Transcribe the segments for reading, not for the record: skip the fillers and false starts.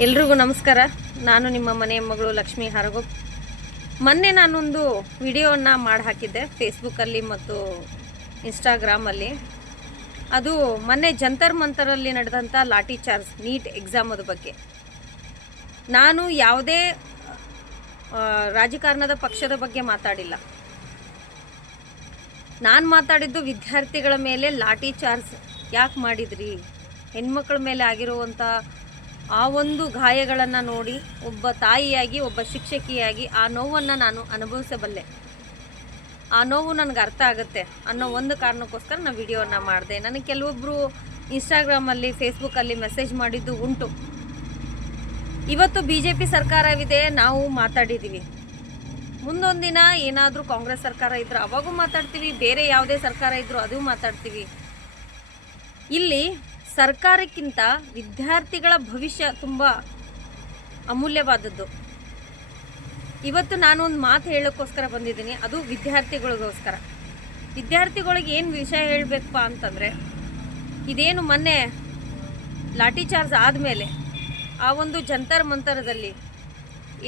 ಎಲ್ರಿಗೂ ನಮಸ್ಕಾರ. ನಾನು ನಿಮ್ಮ ಮನೆಯ ಮಗಳು ಲಕ್ಷ್ಮೀ ಹರಗೋಪ್. ಮೊನ್ನೆ ನಾನೊಂದು ವಿಡಿಯೋವನ್ನು ಮಾಡಿ ಹಾಕಿದ್ದೆ ಫೇಸ್ಬುಕ್ಕಲ್ಲಿ ಮತ್ತು ಇನ್ಸ್ಟಾಗ್ರಾಮಲ್ಲಿ. ಅದು ಮೊನ್ನೆ ಜಂತರ್ ಮಂತರಲ್ಲಿ ನಡೆದಂಥ ಲಾಠಿ ಚಾರ್ಜ್ ನೀಟ್ ಎಕ್ಸಾಮದ ಬಗ್ಗೆ. ನಾನು ಯಾವುದೇ ರಾಜಕಾರಣದ ಪಕ್ಷದ ಬಗ್ಗೆ ಮಾತಾಡಿಲ್ಲ. ನಾನು ಮಾತಾಡಿದ್ದು ವಿದ್ಯಾರ್ಥಿಗಳ ಮೇಲೆ ಲಾಠಿ ಚಾರ್ಜ್ ಯಾಕೆ ಮಾಡಿದ್ರಿ, ಹೆಣ್ಮಕ್ಳ ಮೇಲೆ ಆಗಿರುವಂಥ ಆ ಒಂದು ಗಾಯಗಳನ್ನು ನೋಡಿ ಒಬ್ಬ ತಾಯಿಯಾಗಿ ಒಬ್ಬ ಶಿಕ್ಷಕಿಯಾಗಿ ಆ ನೋವನ್ನು ನಾನು ಅನುಭವಿಸಬಲ್ಲೆ. ಆ ನೋವು ನನಗೆ ಅರ್ಥ ಆಗುತ್ತೆ ಅನ್ನೋ ಒಂದು ಕಾರಣಕ್ಕೋಸ್ಕರ ನಾನು ವಿಡಿಯೋನ ಮಾಡಿದೆ. ನನಗೆ ಕೆಲವೊಬ್ಬರು ಇನ್ಸ್ಟಾಗ್ರಾಮಲ್ಲಿ ಫೇಸ್ಬುಕ್ಕಲ್ಲಿ ಮೆಸೇಜ್ ಮಾಡಿದ್ದು ಉಂಟು. ಇವತ್ತು BJP ಸರ್ಕಾರವಿದೆ, ನಾವು ಮಾತಾಡಿದ್ದೀವಿ. ಮುಂದೊಂದು ದಿನ ಏನಾದರೂ ಕಾಂಗ್ರೆಸ್ ಸರ್ಕಾರ ಇದ್ದರೂ ಅವಾಗೂ ಮಾತಾಡ್ತೀವಿ, ಬೇರೆ ಯಾವುದೇ ಸರ್ಕಾರ ಇದ್ದರೂ ಅದು ಮಾತಾಡ್ತೀವಿ. ಇಲ್ಲಿ ಸರ್ಕಾರಕ್ಕಿಂತ ವಿದ್ಯಾರ್ಥಿಗಳ ಭವಿಷ್ಯ ತುಂಬ ಅಮೂಲ್ಯವಾದದ್ದು. ಇವತ್ತು ನಾನು ಒಂದು ಮಾತು ಹೇಳೋಕ್ಕೋಸ್ಕರ ಬಂದಿದ್ದೀನಿ, ಅದು ವಿದ್ಯಾರ್ಥಿಗಳಿಗೋಸ್ಕರ. ವಿದ್ಯಾರ್ಥಿಗಳಿಗೆ ಏನು ವಿಷಯ ಹೇಳಬೇಕಪ್ಪ ಅಂತಂದರೆ, ಇದೇನು ಮೊನ್ನೆ ಲಾಠಿ ಚಾರ್ಜ್ ಆದಮೇಲೆ ಆ ಒಂದು ಜಂತರ್ ಮಂತರದಲ್ಲಿ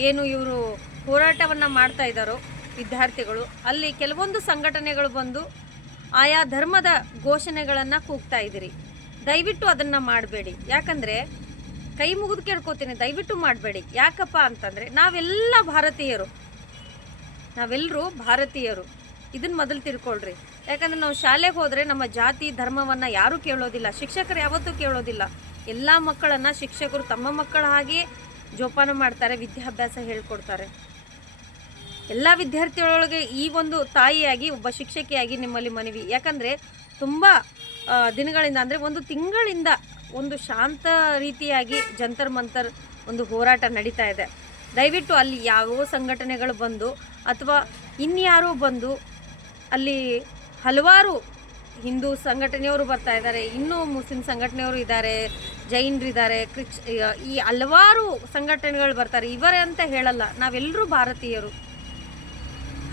ಏನು ಇವರು ಹೋರಾಟವನ್ನು ಮಾಡ್ತಾ ಇದ್ದಾರೋ ವಿದ್ಯಾರ್ಥಿಗಳು, ಅಲ್ಲಿ ಕೆಲವೊಂದು ಸಂಘಟನೆಗಳು ಬಂದು ಆಯಾ ಧರ್ಮದ ಘೋಷಣೆಗಳನ್ನು ಕೂಗ್ತಾ ಇದ್ದೀರಿ. ದಯವಿಟ್ಟು ಅದನ್ನು ಮಾಡಬೇಡಿ. ಯಾಕಂದರೆ ಕೈ ಮುಗಿದು ಕೇಳ್ಕೊತೀನಿ, ದಯವಿಟ್ಟು ಮಾಡಬೇಡಿ. ಯಾಕಪ್ಪ ಅಂತಂದರೆ ನಾವೆಲ್ಲರೂ ಭಾರತೀಯರು. ಇದನ್ನು ಮೊದಲು ತಿಳ್ಕೊಳ್ರಿ. ಯಾಕಂದರೆ ನಾವು ಶಾಲೆಗೆ ಹೋದರೆ ನಮ್ಮ ಜಾತಿ ಧರ್ಮವನ್ನು ಯಾರೂ ಕೇಳೋದಿಲ್ಲ, ಶಿಕ್ಷಕರು ಯಾವತ್ತೂ ಕೇಳೋದಿಲ್ಲ. ಎಲ್ಲ ಮಕ್ಕಳನ್ನು ಶಿಕ್ಷಕರು ತಮ್ಮ ಮಕ್ಕಳ ಹಾಗೆ ಜೋಪಾನ ಮಾಡ್ತಾರೆ, ವಿದ್ಯಾಭ್ಯಾಸ ಹೇಳ್ಕೊಡ್ತಾರೆ. ಎಲ್ಲ ವಿದ್ಯಾರ್ಥಿಗಳೊಳಗೆ ಈ ಒಂದು ತಾಯಿಯಾಗಿ ಒಬ್ಬ ಶಿಕ್ಷಕಿಯಾಗಿ ನಿಮ್ಮಲ್ಲಿ ಮನವಿ. ಯಾಕಂದರೆ ತುಂಬ ದಿನಗಳಿಂದ ಅಂದರೆ ಒಂದು ತಿಂಗಳಿಂದ ಒಂದು ಶಾಂತ ರೀತಿಯಾಗಿ ಜಂತರ್ ಮಂತರ್ ಒಂದು ಹೋರಾಟ ನಡೀತಾ ಇದೆ. ದಯವಿಟ್ಟು ಅಲ್ಲಿ ಯಾವ ಸಂಘಟನೆಗಳು ಬಂದು ಅಥವಾ ಇನ್ಯಾರೋ ಬಂದು, ಅಲ್ಲಿ ಹಲವಾರು ಹಿಂದೂ ಸಂಘಟನೆಯವರು ಬರ್ತಾ ಇದ್ದಾರೆ, ಇನ್ನೂ ಮುಸ್ಲಿಂ ಸಂಘಟನೆಯವರು ಇದ್ದಾರೆ, ಜೈನರಿದ್ದಾರೆ, ಈ ಹಲವಾರು ಸಂಘಟನೆಗಳು ಬರ್ತಾರೆ. ಇವರೇ ಅಂತ ಹೇಳಲ್ಲ, ನಾವೆಲ್ಲರೂ ಭಾರತೀಯರು.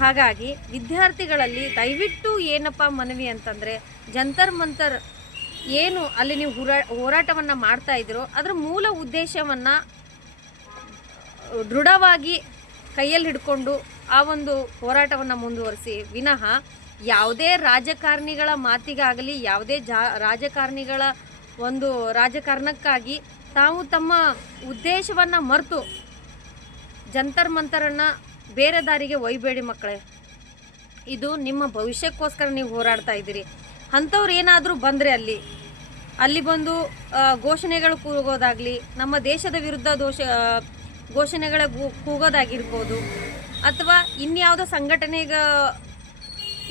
ಹಾಗಾಗಿ ವಿದ್ಯಾರ್ಥಿಗಳಲ್ಲಿ ದಯವಿಟ್ಟು ಏನಪ್ಪ ಮನವಿ ಅಂತಂದರೆ, ಜಂತರ್ ಮಂತರ್ ಏನು ಅಲ್ಲಿ ನೀವು ಹೋರಾಟವನ್ನು ಮಾಡ್ತಾ ಇದ್ದೀರೋ ಅದರ ಮೂಲ ಉದ್ದೇಶವನ್ನು ದೃಢವಾಗಿ ಕೈಯಲ್ಲಿ ಹಿಡ್ಕೊಂಡು ಆ ಒಂದು ಹೋರಾಟವನ್ನು ಮುಂದುವರಿಸಿ ವಿನಃ ಯಾವುದೇ ರಾಜಕಾರಣಿಗಳ ಮಾತಿಗಾಗಲಿ, ಯಾವುದೇ ರಾಜಕಾರಣಿಗಳ ಒಂದು ರಾಜಕಾರಣಕ್ಕಾಗಿ ತಾವು ತಮ್ಮ ಉದ್ದೇಶವನ್ನು ಮರೆತು ಜಂತರ್ ಮಂತರನ್ನು ಬೇರೆ ದಾರಿಗೆ ಒಯ್ಬೇಡಿ ಮಕ್ಕಳೇ. ಇದು ನಿಮ್ಮ ಭವಿಷ್ಯಕ್ಕೋಸ್ಕರ ನೀವು ಹೋರಾಡ್ತಾ ಇದ್ದೀರಿ. ಅಂಥವ್ರು ಏನಾದರೂ ಬಂದರೆ ಅಲ್ಲಿ ಬಂದು ಘೋಷಣೆಗಳು ಕೂಗೋದಾಗಲಿ, ನಮ್ಮ ದೇಶದ ವಿರುದ್ಧ ಘೋಷಣೆಗಳ ಕೂಗೋದಾಗಿರ್ಬೋದು, ಅಥವಾ ಇನ್ಯಾವುದೋ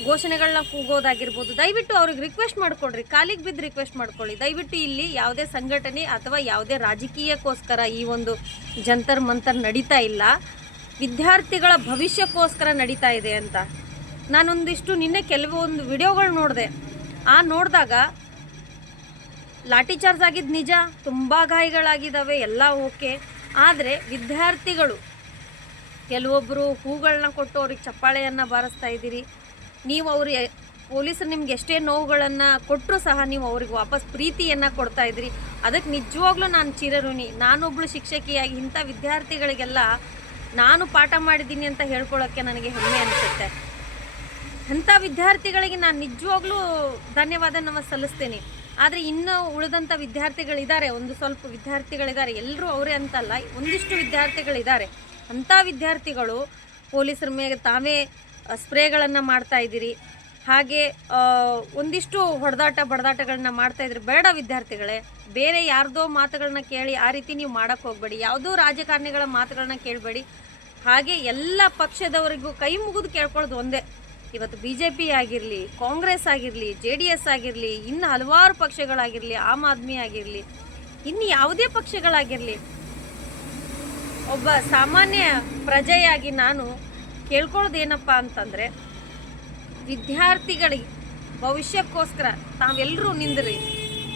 ಘೋಷಣೆಗಳನ್ನ ಕೂಗೋದಾಗಿರ್ಬೋದು, ದಯವಿಟ್ಟು ಅವ್ರಿಗೆ ರಿಕ್ವೆಸ್ಟ್ ಮಾಡಿಕೊಡ್ರಿ, ಕಾಲಿಗೆ ಬಿದ್ದು ರಿಕ್ವೆಸ್ಟ್ ಮಾಡ್ಕೊಳ್ಳಿ. ದಯವಿಟ್ಟು ಇಲ್ಲಿ ಯಾವುದೇ ಸಂಘಟನೆ ಅಥವಾ ಯಾವುದೇ ರಾಜಕೀಯಕ್ಕೋಸ್ಕರ ಈ ಒಂದು ಜಂತರ್ ಮಂತರ್ ನಡೀತಾ ಇಲ್ಲ, ವಿದ್ಯಾರ್ಥಿಗಳ ಭವಿಷ್ಯಕ್ಕೋಸ್ಕರ ನಡೀತಾ ಇದೆ ಅಂತ. ನಾನೊಂದಿಷ್ಟು ನಿನ್ನೆ ಕೆಲವೊಂದು ವಿಡಿಯೋಗಳು ನೋಡಿದೆ. ನೋಡಿದಾಗ ಲಾಠಿ ಚಾರ್ಜ್ ಆಗಿದ್ದು ನಿಜ, ತುಂಬ ಗಾಯಗಳಾಗಿದ್ದಾವೆ, ಎಲ್ಲ ಓಕೆ. ಆದರೆ ವಿದ್ಯಾರ್ಥಿಗಳು ಕೆಲವೊಬ್ಬರು ಹೂಗಳನ್ನ ಕೊಟ್ಟು ಅವ್ರಿಗೆ ಚಪ್ಪಾಳೆಯನ್ನು ಬಾರಿಸ್ತಾ ಇದ್ದೀರಿ. ನೀವು ಅವ್ರಿಗೆ ಪೊಲೀಸರು ನಿಮ್ಗೆ ಎಷ್ಟೇ ನೋವುಗಳನ್ನು ಕೊಟ್ಟರೂ ಸಹ ನೀವು ಅವ್ರಿಗೆ ವಾಪಸ್ ಪ್ರೀತಿಯನ್ನು ಕೊಡ್ತಾ ಇದ್ದೀರಿ. ಅದಕ್ಕೆ ನಿಜವಾಗ್ಲೂ ನಾನು ಚಿರಋಣಿ. ನಾನೊಬ್ಬಳು ಶಿಕ್ಷಕಿಯಾಗಿ ಇಂಥ ವಿದ್ಯಾರ್ಥಿಗಳಿಗೆಲ್ಲ ನಾನು ಪಾಠ ಮಾಡಿದ್ದೀನಿ ಅಂತ ಹೇಳ್ಕೊಳ್ಳೋಕ್ಕೆ ನನಗೆ ಹೆಮ್ಮೆ ಅನಿಸುತ್ತೆ. ಅಂಥ ವಿದ್ಯಾರ್ಥಿಗಳಿಗೆ ನಾನು ನಿಜವಾಗ್ಲೂ ಧನ್ಯವಾದವನ್ನು ಸಲ್ಲಿಸ್ತೀನಿ. ಆದರೆ ಇನ್ನೂ ಉಳಿದಂಥ ವಿದ್ಯಾರ್ಥಿಗಳಿದ್ದಾರೆ, ಒಂದು ಸ್ವಲ್ಪ ವಿದ್ಯಾರ್ಥಿಗಳಿದ್ದಾರೆ, ಎಲ್ಲರೂ ಅವರೇ ಅಂತಲ್ಲ, ಒಂದಿಷ್ಟು ವಿದ್ಯಾರ್ಥಿಗಳಿದ್ದಾರೆ. ಅಂಥ ವಿದ್ಯಾರ್ಥಿಗಳು ಪೊಲೀಸರ ಮೇಲೆ ತಾವೇ ಸ್ಪ್ರೇಗಳನ್ನು ಮಾಡ್ತಾ ಇದ್ದೀರಿ, ಹಾಗೆ ಒಂದಿಷ್ಟು ಬಡದಾಟಗಳನ್ನ ಮಾಡ್ತಾಯಿದ್ರಿ. ಬೇಡ ವಿದ್ಯಾರ್ಥಿಗಳೇ, ಬೇರೆ ಯಾರ್ದೋ ಮಾತುಗಳನ್ನ ಕೇಳಿ ಆ ರೀತಿ ನೀವು ಮಾಡೋಕ್ಕೆ ಹೋಗಬೇಡಿ. ಯಾವುದೋ ರಾಜಕಾರಣಿಗಳ ಮಾತುಗಳನ್ನ ಕೇಳಬೇಡಿ. ಹಾಗೆ ಎಲ್ಲ ಪಕ್ಷದವರಿಗೂ ಕೈ ಮುಗಿದು ಕೇಳ್ಕೊಳ್ಳೋದು ಒಂದೇ, ಇವತ್ತು BJP ಆಗಿರಲಿ, ಕಾಂಗ್ರೆಸ್ ಆಗಿರಲಿ, JDS ಆಗಿರಲಿ, ಇನ್ನು ಹಲವಾರು ಪಕ್ಷಗಳಾಗಿರಲಿ, ಆಮ್ ಆದ್ಮಿ ಆಗಿರಲಿ, ಇನ್ನು ಯಾವುದೇ ಪಕ್ಷಗಳಾಗಿರಲಿ, ಒಬ್ಬ ಸಾಮಾನ್ಯ ಪ್ರಜೆಯಾಗಿ ನಾನು ಕೇಳ್ಕೊಳ್ಳೋದೇನಪ್ಪ ಅಂತಂದರೆ, ವಿದ್ಯಾರ್ಥಿಗಳಿಗೆ ಭವಿಷ್ಯಕ್ಕೋಸ್ಕರ ತಾವೆಲ್ಲರೂ ನಿಂದ್ರಿ,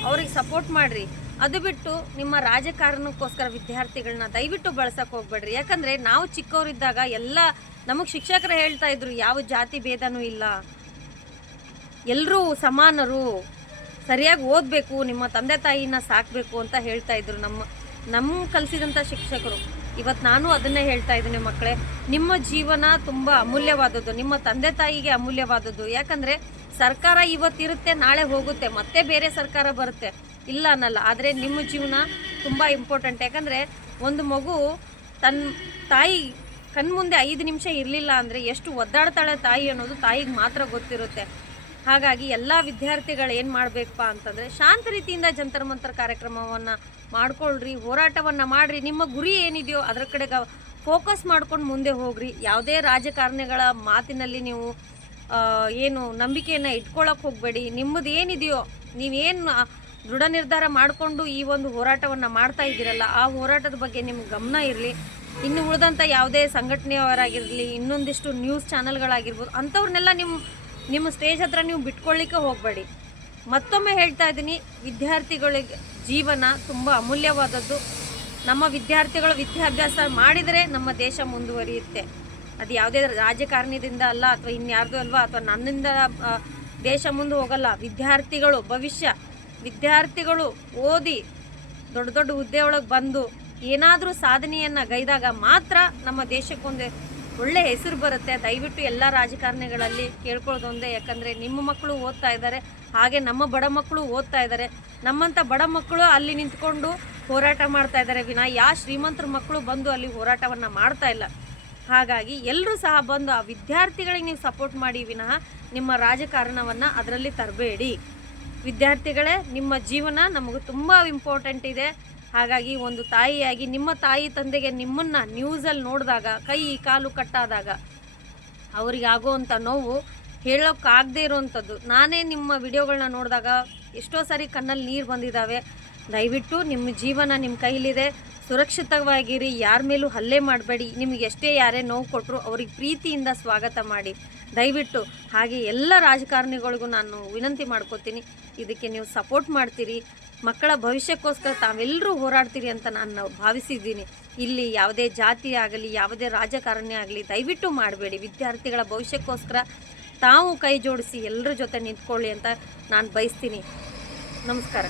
ಅವ್ರಿಗೆ ಸಪೋರ್ಟ್ ಮಾಡಿರಿ. ಅದು ಬಿಟ್ಟು ನಿಮ್ಮ ರಾಜಕಾರಣಕ್ಕೋಸ್ಕರ ವಿದ್ಯಾರ್ಥಿಗಳನ್ನ ದಯವಿಟ್ಟು ಬಳಸಕ್ಕೆ ಹೋಗ್ಬೇಡ್ರಿ. ಯಾಕಂದರೆ ನಾವು ಚಿಕ್ಕವರಿದ್ದಾಗ ಎಲ್ಲ ನಮಗೆ ಶಿಕ್ಷಕರು ಹೇಳ್ತಾ ಇದ್ರು, ಯಾವ ಜಾತಿ ಭೇದನೂ ಇಲ್ಲ, ಎಲ್ಲರೂ ಸಮಾನರು, ಸರಿಯಾಗಿ ಓದಬೇಕು, ನಿಮ್ಮ ತಂದೆ ತಾಯಿನ ಸಾಕಬೇಕು ಅಂತ ಹೇಳ್ತಾ ಇದ್ರು ಕಲಿಸಿದಂಥ ಶಿಕ್ಷಕರು. ಇವತ್ತು ನಾನು ಅದನ್ನೇ ಹೇಳ್ತಾ ಇದ್ದೀನಿ ಮಕ್ಕಳೇ, ನಿಮ್ಮ ಜೀವನ ತುಂಬ ಅಮೂಲ್ಯವಾದದ್ದು, ನಿಮ್ಮ ತಂದೆ ತಾಯಿಗೆ ಅಮೂಲ್ಯವಾದದ್ದು. ಯಾಕಂದರೆ ಸರ್ಕಾರ ಇವತ್ತಿರುತ್ತೆ, ನಾಳೆ ಹೋಗುತ್ತೆ, ಮತ್ತೆ ಬೇರೆ ಸರ್ಕಾರ ಬರುತ್ತೆ, ಇಲ್ಲ ಅನ್ನಲ್ಲ. ಆದರೆ ನಿಮ್ಮ ಜೀವನ ತುಂಬ ಇಂಪಾರ್ಟೆಂಟ್. ಯಾಕಂದರೆ ಒಂದು ಮಗು ತನ್ನ ತಾಯಿ ಕಣ್ಮುಂದೆ 5 ನಿಮಿಷ ಇರಲಿಲ್ಲ ಅಂದರೆ ಎಷ್ಟು ಒದ್ದಾಡ್ತಾಳೆ ತಾಯಿ ಅನ್ನೋದು ತಾಯಿಗೆ ಮಾತ್ರ ಗೊತ್ತಿರುತ್ತೆ. ಹಾಗಾಗಿ ಎಲ್ಲ ವಿದ್ಯಾರ್ಥಿಗಳು ಏನು ಮಾಡಬೇಕಪ್ಪ ಅಂತಂದರೆ ಶಾಂತ ರೀತಿಯಿಂದ ಜಂತರ್ ಮಂತರ್ ಕಾರ್ಯಕ್ರಮವನ್ನು ಮಾಡ್ಕೊಳ್ರಿ, ಹೋರಾಟವನ್ನು ಮಾಡಿರಿ. ನಿಮ್ಮ ಗುರಿ ಏನಿದೆಯೋ ಅದರ ಕಡೆಗೆ ಫೋಕಸ್ ಮಾಡ್ಕೊಂಡು ಮುಂದೆ ಹೋಗ್ರಿ. ಯಾವುದೇ ರಾಜಕಾರಣಿಗಳ ಮಾತಿನಲ್ಲಿ ನೀವು ಏನು ನಂಬಿಕೆಯನ್ನು ಇಟ್ಕೊಳ್ಳೋಕೆ ಹೋಗಬೇಡಿ. ನಿಮ್ಮದು ಏನಿದೆಯೋ ನೀವೇನು ದೃಢ ನಿರ್ಧಾರ ಮಾಡಿಕೊಂಡು ಈ ಒಂದು ಹೋರಾಟವನ್ನು ಮಾಡ್ತಾ ಇದ್ದೀರಲ್ಲ, ಆ ಹೋರಾಟದ ಬಗ್ಗೆ ನಿಮ್ಗೆ ಗಮನ ಇರಲಿ. ಇನ್ನು ಉಳಿದಂಥ ಯಾವುದೇ ಸಂಘಟನೆಯವರಾಗಿರಲಿ, ಇನ್ನೊಂದಿಷ್ಟು ನ್ಯೂಸ್ ಚಾನಲ್ಗಳಾಗಿರ್ಬೋದು, ಅಂಥವ್ರನ್ನೆಲ್ಲ ನಿಮ್ಮ ಸ್ಟೇಜ್ ಹತ್ರ ನೀವು ಬಿಟ್ಕೊಳ್ಳಿಕ್ಕೆ ಹೋಗಬೇಡಿ. ಮತ್ತೊಮ್ಮೆ ಹೇಳ್ತಾ ಇದ್ದೀನಿ, ವಿದ್ಯಾರ್ಥಿಗಳಿಗೆ ಜೀವನ ತುಂಬ ಅಮೂಲ್ಯವಾದದ್ದು. ನಮ್ಮ ವಿದ್ಯಾರ್ಥಿಗಳು ವಿದ್ಯಾಭ್ಯಾಸ ಮಾಡಿದರೆ ನಮ್ಮ ದೇಶ ಮುಂದುವರಿಯುತ್ತೆ. ಅದು ಯಾವುದೇ ರಾಜಕಾರಣಿದಿಂದ ಅಲ್ಲ, ಅಥವಾ ಇನ್ಯಾರ್ದು ಅಲ್ವಾ, ಅಥವಾ ನನ್ನಿಂದ ದೇಶ ಮುಂದೆ ಹೋಗಲ್ಲ. ವಿದ್ಯಾರ್ಥಿಗಳು ಭವಿಷ್ಯ, ವಿದ್ಯಾರ್ಥಿಗಳು ಓದಿ ದೊಡ್ಡ ದೊಡ್ಡ ಹುದ್ದೆ ಒಳಗೆ ಬಂದು ಏನಾದರೂ ಸಾಧನೆಯನ್ನು ಗೈದಾಗ ಮಾತ್ರ ನಮ್ಮ ದೇಶಕ್ಕೊಂದು ಒಳ್ಳೆ ಹೆಸರು ಬರುತ್ತೆ. ದಯವಿಟ್ಟು ಎಲ್ಲ ರಾಜಕಾರಣಿಗಳಲ್ಲಿ ಕೇಳ್ಕೊಳ್ಳೋದು ಒಂದೇ, ಯಾಕಂದರೆ ನಿಮ್ಮ ಮಕ್ಕಳು ಓದ್ತಾ ಇದ್ದಾರೆ, ಹಾಗೆ ನಮ್ಮ ಬಡ ಮಕ್ಕಳು ಓದ್ತಾ ಇದ್ದಾರೆ. ನಮ್ಮಂಥ ಬಡ ಮಕ್ಕಳು ಅಲ್ಲಿ ನಿಂತ್ಕೊಂಡು ಹೋರಾಟ ಮಾಡ್ತಾ ಇದ್ದಾರೆ ವಿನಃ ಶ್ರೀಮಂತರ ಮಕ್ಕಳು ಬಂದು ಅಲ್ಲಿ ಹೋರಾಟವನ್ನು ಮಾಡ್ತಾ ಇಲ್ಲ. ಹಾಗಾಗಿ ಎಲ್ಲರೂ ಸಹ ಬಂದು ಆ ವಿದ್ಯಾರ್ಥಿಗಳಿಗೆ ನೀವು ಸಪೋರ್ಟ್ ಮಾಡಿ ವಿನಃ ನಿಮ್ಮ ರಾಜಕಾರಣವನ್ನು ಅದರಲ್ಲಿ ತರಬೇಡಿ. ವಿದ್ಯಾರ್ಥಿಗಳೇ, ನಿಮ್ಮ ಜೀವನ ನಮಗೆ ತುಂಬ ಇಂಪಾರ್ಟೆಂಟ್ ಇದೆ. ಹಾಗಾಗಿ ಒಂದು ತಾಯಿಯಾಗಿ ನಿಮ್ಮ ತಾಯಿ ತಂದೆಗೆ ನಿಮ್ಮನ್ನು ನ್ಯೂಸಲ್ಲಿ ನೋಡಿದಾಗ ಕೈ ಕಾಲು ಕಟ್ಟಾದಾಗ ಅವರಿಗೆ ಆಗೋವಂಥ ನೋವು ಹೇಳೋಕ್ಕಾಗದೇ ಇರೋವಂಥದ್ದು. ನಾನೇ ನಿಮ್ಮ ವಿಡಿಯೋಗಳನ್ನ ನೋಡಿದಾಗ ಎಷ್ಟೋ ಸಾರಿ ಕಣ್ಣಲ್ಲಿ ನೀರು ಬಂದಿದ್ದಾವೆ. ದಯವಿಟ್ಟು ನಿಮ್ಮ ಜೀವನ ನಿಮ್ಮ ಕೈಲಿದೆ, ಸುರಕ್ಷಿತವಾಗಿರಿ, ಯಾರ ಮೇಲೂ ಹಲ್ಲೆ ಮಾಡಬೇಡಿ. ನಿಮಗೆ ಎಷ್ಟೇ ಯಾರೇ ನೋವು ಕೊಟ್ಟರು ಅವ್ರಿಗೆ ಪ್ರೀತಿಯಿಂದ ಸ್ವಾಗತ ಮಾಡಿ ದಯವಿಟ್ಟು. ಹಾಗೆ ಎಲ್ಲ ರಾಜಕಾರಣಿಗಳಿಗೂ ನಾನು ವಿನಂತಿ ಮಾಡ್ಕೋತೀನಿ, ಇದಕ್ಕೆ ನೀವು ಸಪೋರ್ಟ್ ಮಾಡ್ತೀರಿ, ಮಕ್ಕಳ ಭವಿಷ್ಯಕ್ಕೋಸ್ಕರ ತಾವೆಲ್ಲರೂ ಹೋರಾಡ್ತೀರಿ ಅಂತ ನಾನು ಭಾವಿಸಿದ್ದೀನಿ. ಇಲ್ಲಿ ಯಾವುದೇ ಜಾತಿ ಆಗಲಿ, ಯಾವುದೇ ರಾಜಕಾರಣಿ ಆಗಲಿ ದಯವಿಟ್ಟು ಮಾಡಬೇಡಿ. ವಿದ್ಯಾರ್ಥಿಗಳ ಭವಿಷ್ಯಕ್ಕೋಸ್ಕರ ತಾವು ಕೈ ಜೋಡಿಸಿ ಎಲ್ಲರ ಜೊತೆ ನಿಂತ್ಕೊಳ್ಳಿ ಅಂತ ನಾನು ಬಯಸ್ತೀನಿ. ನಮಸ್ಕಾರ.